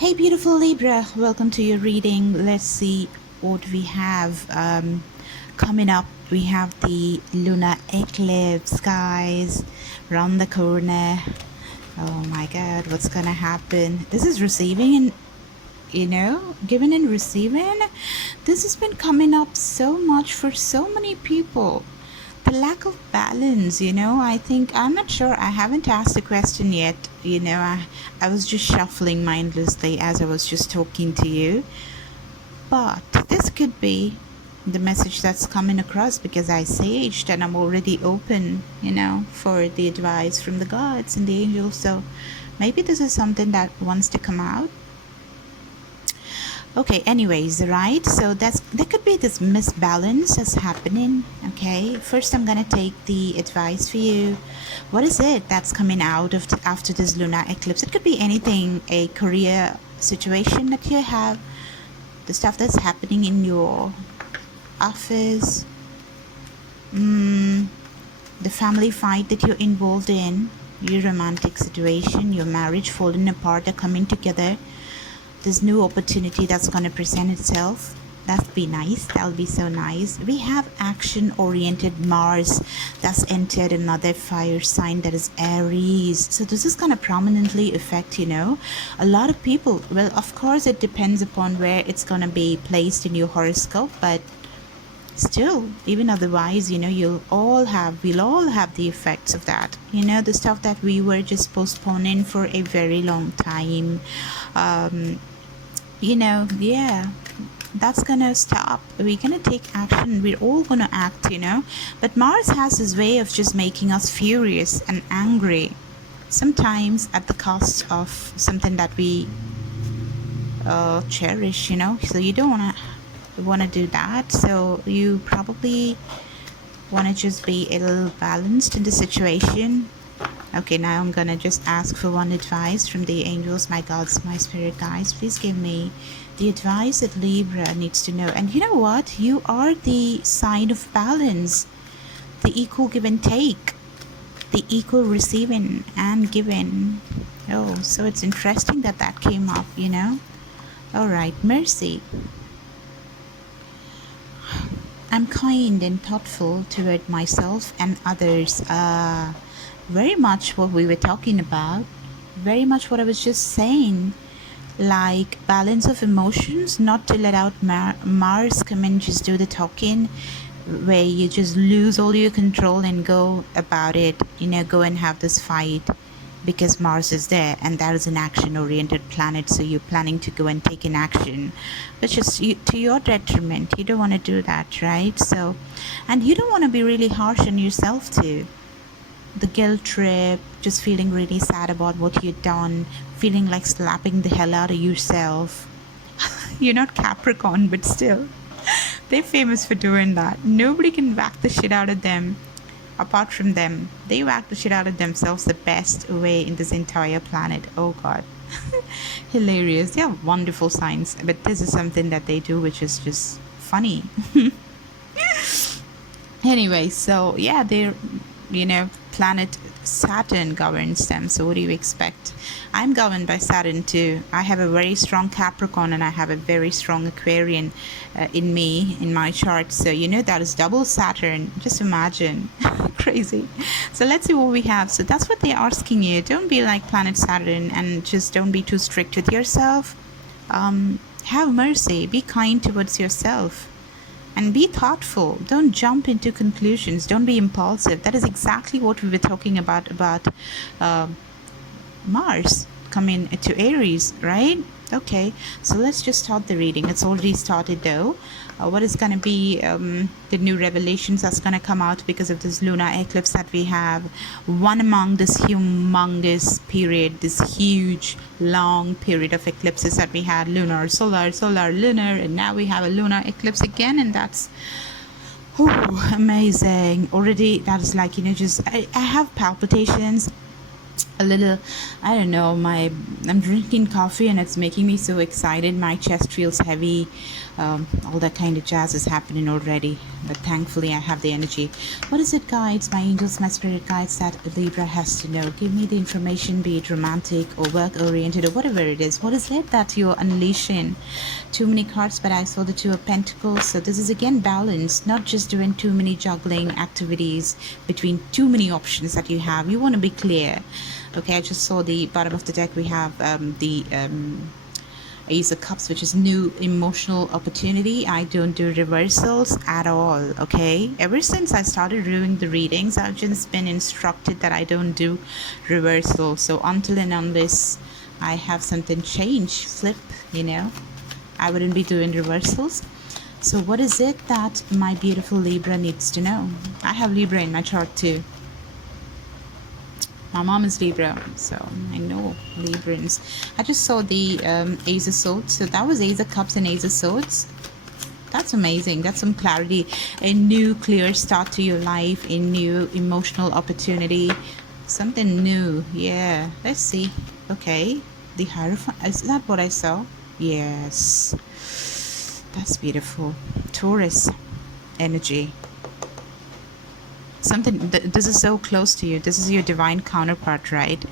Hey, beautiful Libra, welcome to your reading. Let's see what we have coming up. We have the lunar eclipse, guys, around the corner. Oh my god, what's gonna happen? This is receiving and giving and receiving. This has been coming up so much for so many people. The lack of balance, I think, I'm not sure, I haven't asked the question yet. I was just shuffling mindlessly as I was just talking to you, but this could be the message that's coming across, because I saged and I'm already open, for the advice from the gods and the angels. So maybe this is something that wants to come out. Okay, anyways, right, so there could be this misbalance that's happening. Okay, first I'm gonna take the advice for you. What is it that's coming out of after this lunar eclipse? It could be anything, a career situation that you have, the stuff that's happening in your office, the family fight that you're involved in, your romantic situation, your marriage falling apart or coming together, this new opportunity that's going to present itself. That'll be nice. That'll be so nice. We have action-oriented Mars that's entered another fire sign, that is Aries. So this is going to prominently affect, a lot of people. Well, of course, it depends upon where it's going to be placed in your horoscope, but still, even otherwise, we'll all have the effects of that. The stuff that we were just postponing for a very long time. That's gonna stop. We're gonna take action. We're all gonna act, but Mars has this way of just making us furious and angry, sometimes at the cost of something that we cherish, so you don't want to do that. So you probably want to just be a little balanced in the situation. Okay, now I'm gonna just ask for one advice from the angels, my gods, my spirit guides. Please give me the advice that Libra needs to know. And you know what? You are the sign of balance, the equal give and take, the equal receiving and giving. Oh, so it's interesting that came up, All right, mercy. I'm kind and thoughtful toward myself and others. Very much what we were talking about, very much what I was just saying, like balance of emotions, not to let out Mars come and just do the talking, where you just lose all your control and go about it, go and have this fight, because Mars is there and that is an action-oriented planet. So you're planning to go and take an action, which is to your detriment. You don't want to do that, right? So, and you don't want to be really harsh on yourself too. The guilt trip, just feeling really sad about what you've done, feeling like slapping the hell out of yourself. You're not Capricorn, but still, they're famous for doing that. Nobody can whack the shit out of them apart from them. They whack the shit out of themselves the best way in this entire planet. Oh god. Hilarious. They have wonderful signs, but this is something that they do which is just funny. Anyway, so yeah, they're planet Saturn governs them. So what do you expect? I'm governed by Saturn too. I have a very strong Capricorn and I have a very strong Aquarian in my chart. So that is double Saturn. Just imagine. Crazy. So let's see what we have. So that's what they're asking you. Don't be like planet Saturn and just don't be too strict with yourself. Have mercy. Be kind towards yourself. And be thoughtful. Don't jump into conclusions. Don't be impulsive. That is exactly what we were talking about Mars coming to Aries, right? Okay, so let's just start the reading. It's already started though. What is going to be the new revelations that's going to come out because of this lunar eclipse that we have? One among this humongous period, this huge long period of eclipses that we had, lunar, solar, lunar, and now we have a lunar eclipse again, and that's amazing. Already that is like, just I have palpitations. a little, I don't know, I'm drinking coffee and it's making me so excited. My chest feels heavy. All that kind of jazz is happening already, but thankfully I have the energy. What is it, guides, my angels, my spirit guides, that Libra has to know? Give me the information, be it romantic or work oriented or whatever it is. What is it that you're unleashing? Too many cards, but I saw the Two of Pentacles. So this is again balance, not just doing too many juggling activities between too many options that you have. You want to be clear. Okay, I just saw the bottom of the deck. We have the Ace of Cups, which is new emotional opportunity. I don't do reversals at all, okay? Ever since I started doing the readings, I've just been instructed that I don't do reversals. So until and unless I have something change, flip, you know, I wouldn't be doing reversals. So what is it that my beautiful Libra needs to know? I have Libra in my chart too. My mom is Libra, so I know Librans. I just saw the Ace of Swords. So that was Ace of Cups and Ace of Swords. That's amazing. That's some clarity. A new clear start to your life. A new emotional opportunity. Something new. Yeah. Let's see. Okay. The Hierophant. Is that what I saw? Yes. That's beautiful. Taurus energy. Something, this is so close to you. This is your divine counterpart, right?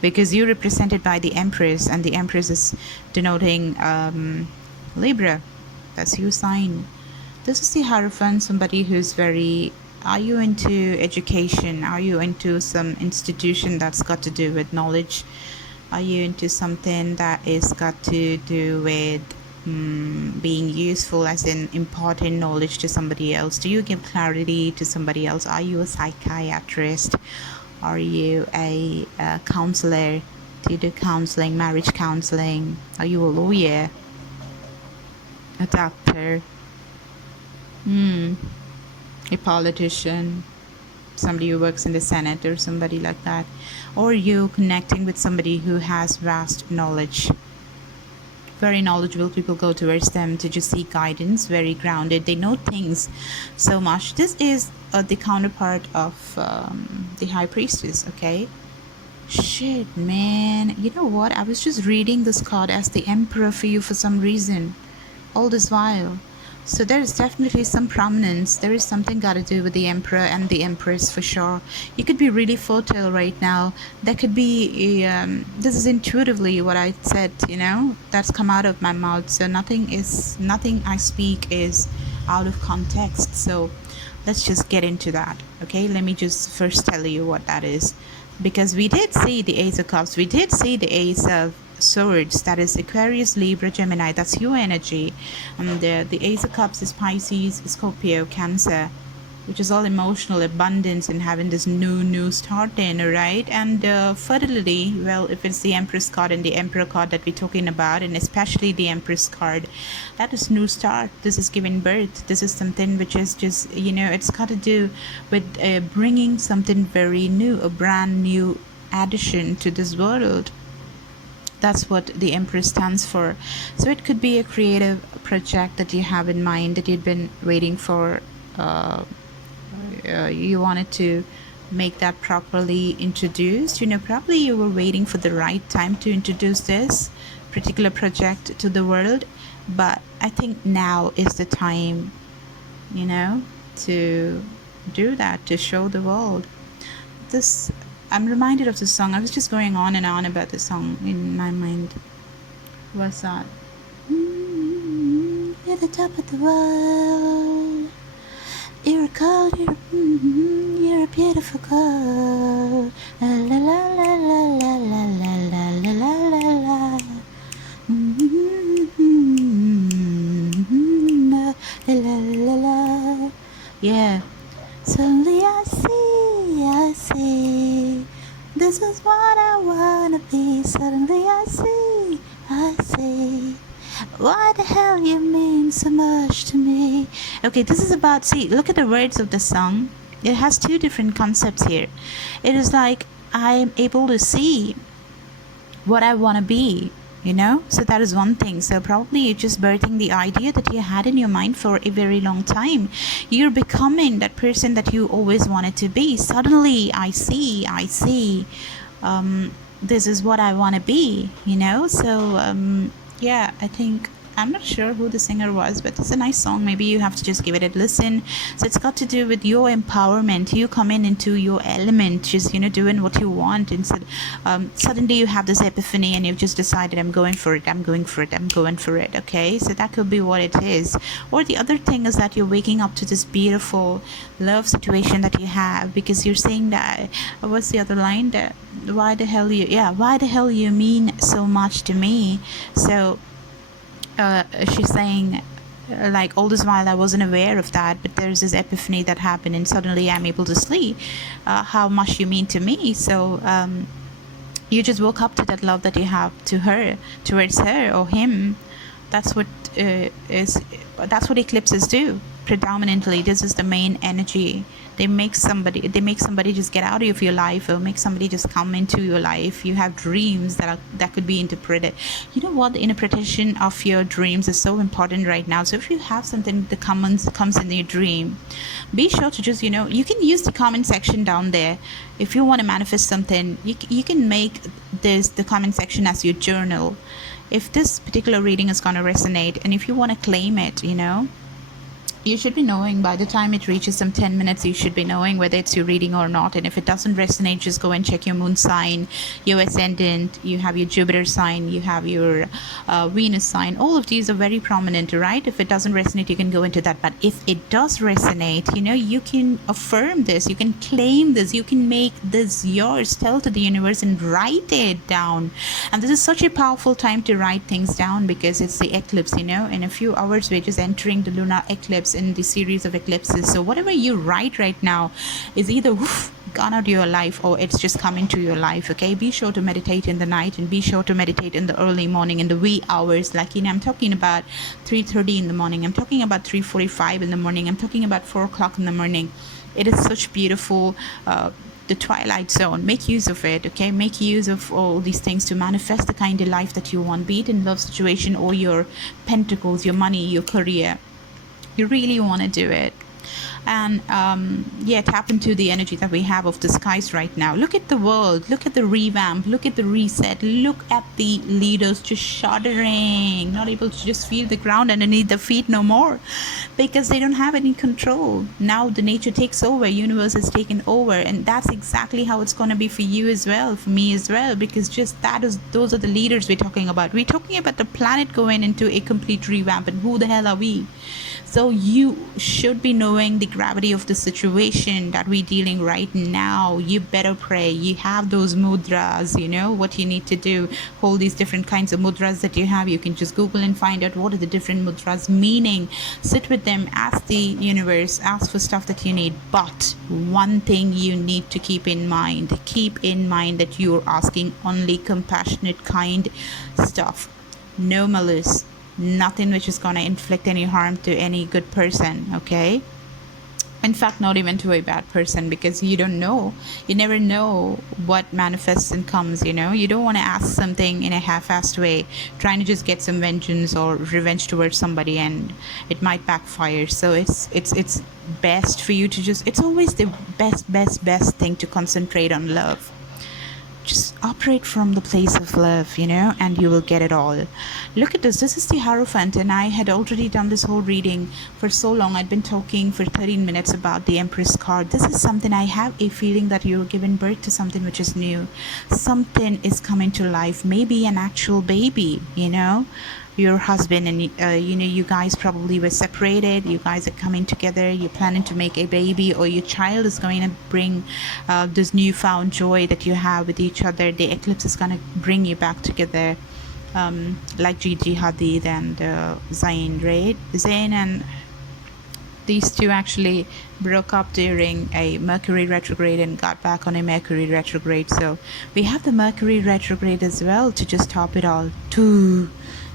Because you're represented by the Empress, and the Empress is denoting Libra. That's your sign. This is the Hierophant, somebody who's very, are you into education? Are you into some institution that's got to do with knowledge? Are you into something that is got to do with being useful, as in imparting knowledge to somebody else? Do you give clarity to somebody else? Are you a psychiatrist? Are you a counselor? Do you do counseling, marriage counseling? Are you a lawyer, a doctor, a politician, somebody who works in the Senate or somebody like that? Or are you connecting with somebody who has vast knowledge? Very knowledgeable people go towards them to just seek guidance. Very grounded, they know things so much. This is the counterpart of the High Priestess. Okay, shit, man, you know what, I was just reading this card as the Emperor for you for some reason all this while. So there is definitely some prominence. There is something got to do with the Emperor and the Empress for sure. You could be really fertile right now. There could be this is intuitively what I said, you know, that's come out of my mouth. So nothing I speak is out of context. So let's just get into that. Okay, let me just first tell you what that is, because we did see the Ace of Cups, we did see the Ace of Swords, that is Aquarius, Libra, Gemini. That's your energy. And the Ace of Cups is Pisces, Scorpio, Cancer, which is all emotional abundance and having this new start in, right? And fertility, well, if it's the Empress card and the Emperor card that we're talking about, and especially the Empress card, that is new start. This is giving birth. This is something which is just, you know, it's got to do with bringing something very new, a brand new addition to this world. That's what the Empress stands for. So it could be a creative project that you have in mind, that you'd been waiting for. You wanted to make that properly introduced. You know, probably you were waiting for the right time to introduce this particular project to the world. But I think now is the time, you know, to do that, to show the world. This, I'm reminded of the song. I was just going on and on about the song in my mind. What's that? You're the top of the world. You're a girl, you're a beautiful girl. La la la la la la la la la la la la. La la la la. Yeah. Suddenly I see. This is what I wanna be. Suddenly I see. Why the hell you mean so much to me? Okay, this is about, see, look at the words of the song. It has two different concepts here. It is like, I am able to see what I want to be, you know. So that is one thing. So probably you're just birthing the idea that you had in your mind for a very long time. You're becoming that person that you always wanted to be. Suddenly I see this is what I want to be, you know. So yeah, I think, I'm not sure who the singer was, but it's a nice song. Maybe you have to just give it a listen. So it's got to do with your empowerment. You come in into your element, just, you know, doing what you want. And so, suddenly you have this epiphany and you've just decided, I'm going for it, I'm going for it, I'm going for it. Okay, so that could be what it is. Or the other thing is that you're waking up to this beautiful love situation that you have, because you're saying that, what's the other line? That why the hell you mean so much to me. So she's saying, like, all this while I wasn't aware of that, but there's this epiphany that happened and suddenly I'm able to see how much you mean to me. So you just woke up to that love that you have to her, towards her or him. That's what eclipses do predominantly. This is the main energy. They make somebody just get out of your life, or make somebody just come into your life. You have dreams that could be interpreted. You know what, the interpretation of your dreams is so important right now. So if you have something that comes in your dream, be sure to just, you know, you can use the comment section down there. If you want to manifest something, you can make the comment section as your journal. If this particular reading is going to resonate, and if you want to claim it, you know, you should be knowing by the time it reaches some 10 minutes, you should be knowing whether it's your reading or not. And if it doesn't resonate, just go and check your moon sign, your ascendant, you have your Jupiter sign, you have your Venus sign. All of these are very prominent, right? If it doesn't resonate, you can go into that. But if it does resonate, you know, you can affirm this, you can claim this, you can make this yours, tell to the universe and write it down. And this is such a powerful time to write things down, because it's the eclipse, you know. In a few hours, we're just entering the lunar eclipse in the series of eclipses. So whatever you write right now is either gone out of your life or it's just come into your life. Okay, be sure to meditate in the night, and be sure to meditate in the early morning, in the wee hours. Like, you know, I'm talking about 3:30 in the morning, I'm talking about 3:45 in the morning, I'm talking about 4 o'clock in the morning. It is such beautiful, the twilight zone. Make use of it. Okay, make use of all these things to manifest the kind of life that you want, be it in love situation or your pentacles, your money, your career. You really want to do it. And yeah, tap into the energy that we have of the skies right now. Look at the world, look at the revamp, look at the reset, look at the leaders just shuddering, not able to just feel the ground underneath their feet no more, because they don't have any control. Now the nature takes over, universe is taken over, and that's exactly how it's going to be for you as well, for me as well, because just those are the leaders we're talking about. We're talking about the planet going into a complete revamp, and who the hell are we? So you should be knowing the gravity of the situation that we're dealing right now. You better pray. You have those mudras, you know what you need to do. Hold these different kinds of mudras that you have. You can just Google and find out what are the different mudras meaning. Sit with them, ask the universe, ask for stuff that you need. But one thing you need to keep in mind that you're asking only compassionate, kind stuff. No malice. Nothing which is going to inflict any harm to any good person, okay? In fact, not even to a bad person, because you never know what manifests and comes, you know. You don't want to ask something in a half-assed way, trying to just get some vengeance or revenge towards somebody, and it might backfire. So it's best for you to just, it's always the best thing to concentrate on love. Just operate from the place of love, you know, and you will get it all. Look at this. This is the Hierophant, and I had already done this whole reading for so long. I'd been talking for 13 minutes about the Empress card. This is something, I have a feeling that you're giving birth to something which is new. Something is coming to life, maybe an actual baby, you know. Your husband and you know, you guys probably were separated, you guys are coming together, you're planning to make a baby, or your child is going to bring this newfound joy that you have with each other. The eclipse is going to bring you back together, like Gigi Hadid and Zayn, right? Zayn and these two actually broke up during a Mercury retrograde and got back on a Mercury retrograde. So we have the Mercury retrograde as well to just top it all.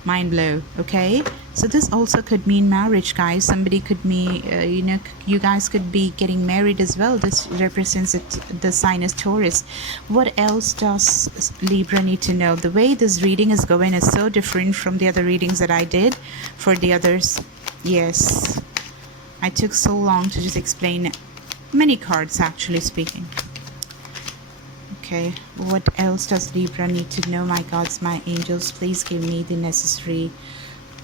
Mind blow. Okay, so this also could mean marriage, guys. Somebody could be you know, you guys could be getting married as well. This represents the sign is Taurus. What else does Libra need to know? The way this reading is going is so different from the other readings that I did for the others. Yes, I took so long to just explain many cards, actually speaking. Okay, what else does Libra need to know? My gods, my angels, please give me the necessary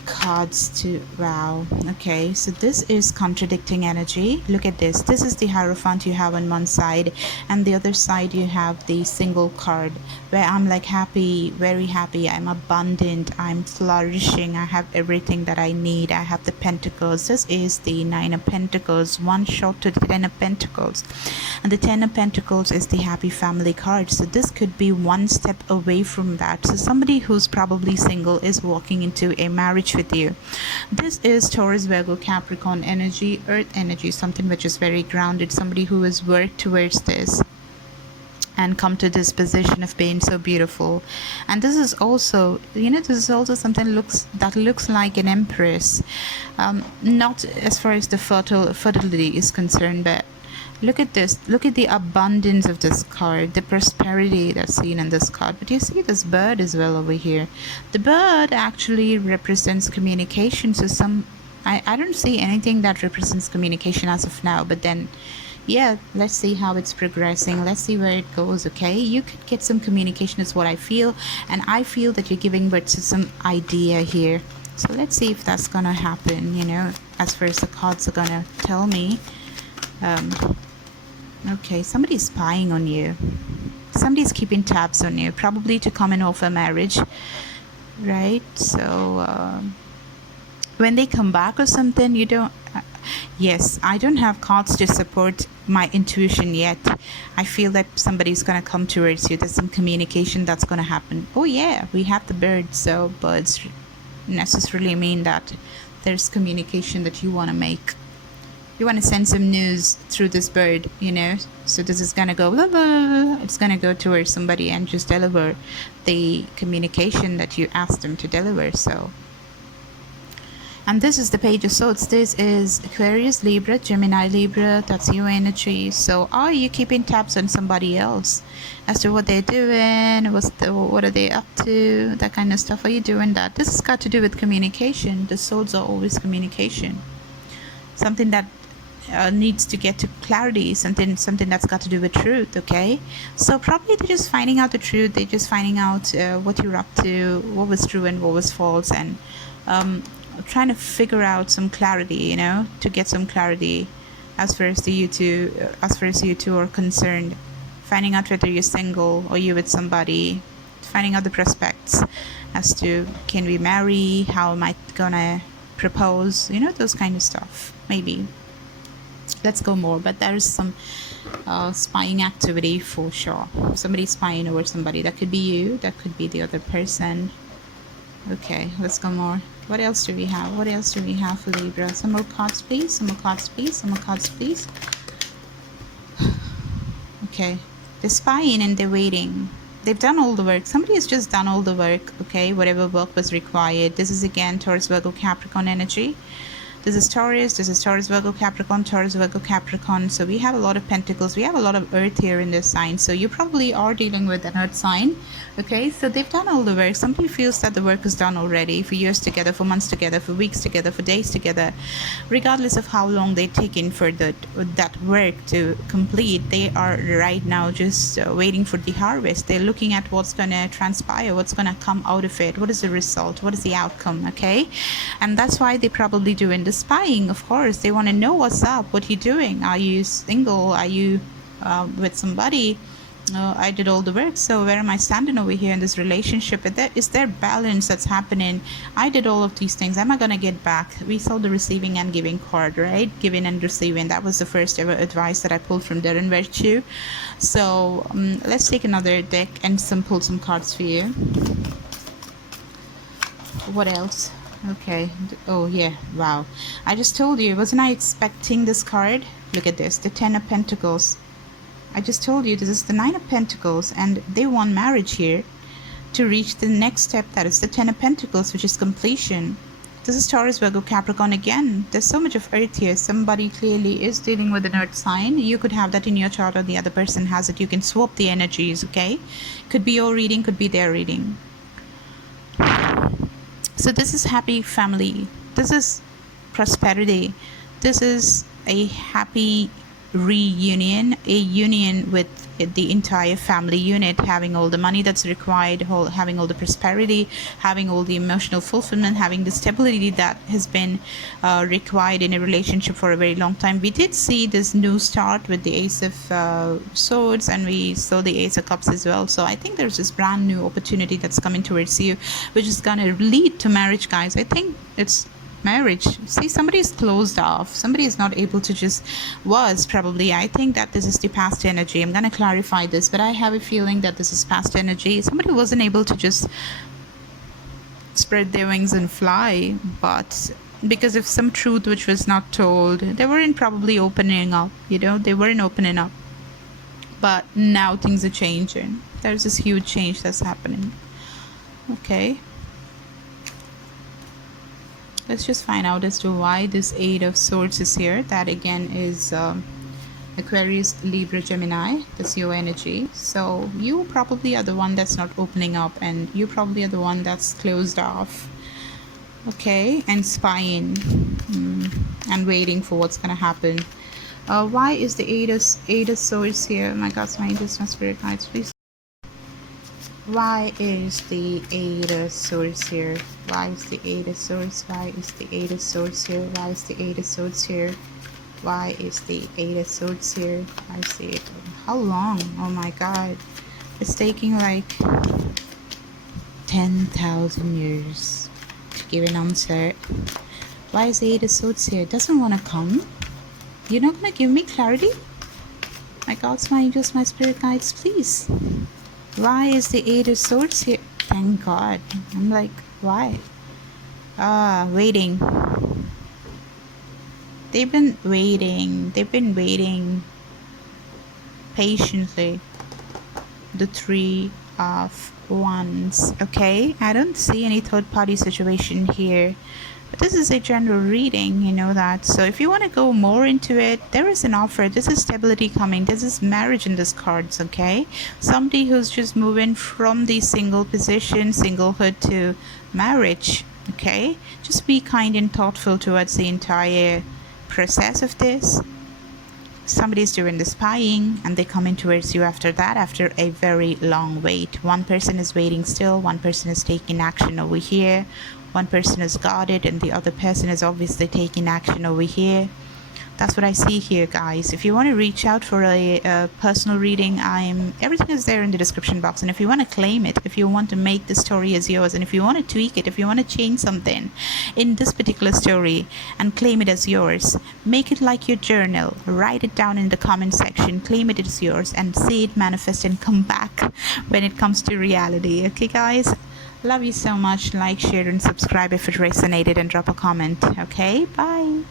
cards to... wow. Okay, so this is contradicting energy. Look at this. This is the Hierophant you have on one side, and the other side you have the single card, where I'm like happy, very happy, I'm abundant, I'm flourishing, I have everything that I need, I have the Pentacles. This is the Nine of Pentacles, one shot to the Ten of Pentacles, and the Ten of Pentacles is the happy family card. So this could be one step away from that. So somebody who's probably single is walking into a marriage with you. This is Taurus, Virgo, Capricorn energy, earth energy, something which is very grounded, somebody who has worked towards this and come to this position of being so beautiful. And this is also, you know, this is also something that looks like an empress, not as far as the fertility is concerned, but look at this. Look at the abundance of this card, the prosperity that's seen in this card. But you see this bird as well over here. The bird actually represents communication. So I don't see anything that represents communication as of now. But then, yeah, let's see how it's progressing. Let's see where it goes, okay? You could get some communication is what I feel. And I feel that you're giving birth to some idea here. So let's see if that's going to happen, you know, as far as the cards are going to tell me. Okay, somebody's spying on you. Somebody's keeping tabs on you, probably to come and offer marriage, right? So when they come back or something, you don't... yes, I don't have cards to support my intuition yet. I feel that somebody's going to come towards you. There's some communication that's going to happen. Oh yeah, we have the birds, so birds necessarily mean that there's communication that you want to make. You want to send some news through this bird, you know. So this is going to go blah, blah, blah. It's going to go towards somebody and just deliver the communication that you asked them to deliver. So, and this is the Page of Swords. This is Aquarius, Libra, Gemini, Libra. That's your energy. So are you keeping tabs on somebody else as to what they're doing, what are they up to, that kind of stuff? Are you doing that? This has got to do with communication. The swords are always communication, something that needs to get to clarity, something that's got to do with truth. Okay, so probably they're just finding out the truth. They're just finding out what you're up to, what was true and what was false, and trying to figure out some clarity, you know, to get some clarity as far as you two are concerned. Finding out whether you're single or you're with somebody, finding out the prospects as to, can we marry, how am I gonna propose, you know, those kind of stuff. Maybe let's go more, but there is some spying activity for sure. Somebody spying over somebody. That could be you, that could be the other person. Okay, let's go more. What else do we have? What else do we have for Libra? Some more cards please, some more cards please, some more cards please. Okay, they're spying and they're waiting. They've done all the work. Somebody has just done all the work, okay? Whatever work was required. This is again Taurus, Virgo, Capricorn energy. This is Taurus, Virgo, Capricorn, Taurus, Virgo, Capricorn. So we have a lot of pentacles. We have a lot of earth here in this sign. So you probably are dealing with an earth sign. Okay, so they've done all the work. Somebody feels that the work is done already, for years together, for months together, for weeks together, for days together. Regardless of how long they're taking for that work to complete, they are right now just waiting for the harvest. They're looking at what's going to transpire, what's going to come out of it, what is the result, what is the outcome, okay? And that's why they're probably doing the spying. Of course, they want to know what's up, what you're doing. Are you single? Are you with somebody? I did all the work, so where am I standing over here in this relationship? Is there balance that's happening? I did all of these things. Am I gonna get back? We saw the receiving and giving card, right? Giving and receiving. That was the first ever advice that I pulled from There in Virtue. So let's take another deck and pull some cards for you. What else? Okay. Oh yeah, wow. I just told you, wasn't I expecting this card? Look at this, the Ten of Pentacles. I just told you this is the Nine of Pentacles, and they want marriage here to reach the next step, that is the Ten of Pentacles, which is completion. This is Taurus, Virgo, Capricorn again. There's so much of earth here. Somebody clearly is dealing with an earth sign. You could have that in your chart, or the other person has it. You can swap the energies, okay? Could be your reading, could be their reading. So this is happy family. This is prosperity. This is a happy reunion, a union with the entire family unit, having all the money that's required, having all the prosperity, having all the emotional fulfillment, having the stability that has been required in a relationship for a very long time. We did see this new start with the Ace of Swords, and we saw the Ace of Cups as well. So I think there's this brand new opportunity that's coming towards you, which is going to lead to marriage, guys. I think it's marriage. See, somebody is closed off, somebody is not able to just probably. I think that this is the past energy. I'm going to clarify this, but I have a feeling that this is past energy. Somebody wasn't able to just spread their wings and fly, but because of some truth which was not told, they weren't probably opening up, they weren't opening up. But now things are changing. There's this huge change that's happening. Okay, let's just find out as to why this Eight of Swords is here. That again is Aquarius, Libra, Gemini. That's your energy. So you probably are the one that's not opening up, and you probably are the one that's closed off. Okay, and spying and waiting for what's gonna happen. Why is the Eight of Swords here? Oh my God, my angels, my spirit guides, please. Why is the Eight of Swords here? Why is the Eight of Swords? Why is the Eight of Swords here? Why is the Eight of Swords here? Why is the Eight of Swords here? Why is the how long? Oh my God, it's taking like 10,000 years to give an answer. Why is the Eight of Swords here? It doesn't want to come. You're not gonna give me clarity? My gods, my angels, my spirit guides, please. Why is the Eight of Swords here? Thank God. I'm like, why? Waiting. They've been waiting. They've been waiting patiently. The Three of Wands. Okay, I don't see any third party situation here. But this is a general reading, you know that. So if you want to go more into it, there is an offer. This is stability coming. This is marriage in this cards, okay? Somebody who's just moving from the single position, singlehood, to marriage, okay? Just be kind and thoughtful towards the entire process of this. Somebody's doing the spying, and they come in towards you after that, after a very long wait. One person is waiting still, one person is taking action over here, one person is guarded, and the other person is obviously taking action over here. That's what I see here, guys. If you want to reach out for a personal reading, everything is there in the description box. And if you want to claim it, if you want to make the story as yours, and if you want to tweak it, if you want to change something in this particular story and claim it as yours, make it like your journal. Write it down in the comment section, claim it as yours, and see it manifest and come back when it comes to reality. Okay, guys? Love you so much. Like, share, and subscribe if it resonated, and drop a comment. Okay? Bye.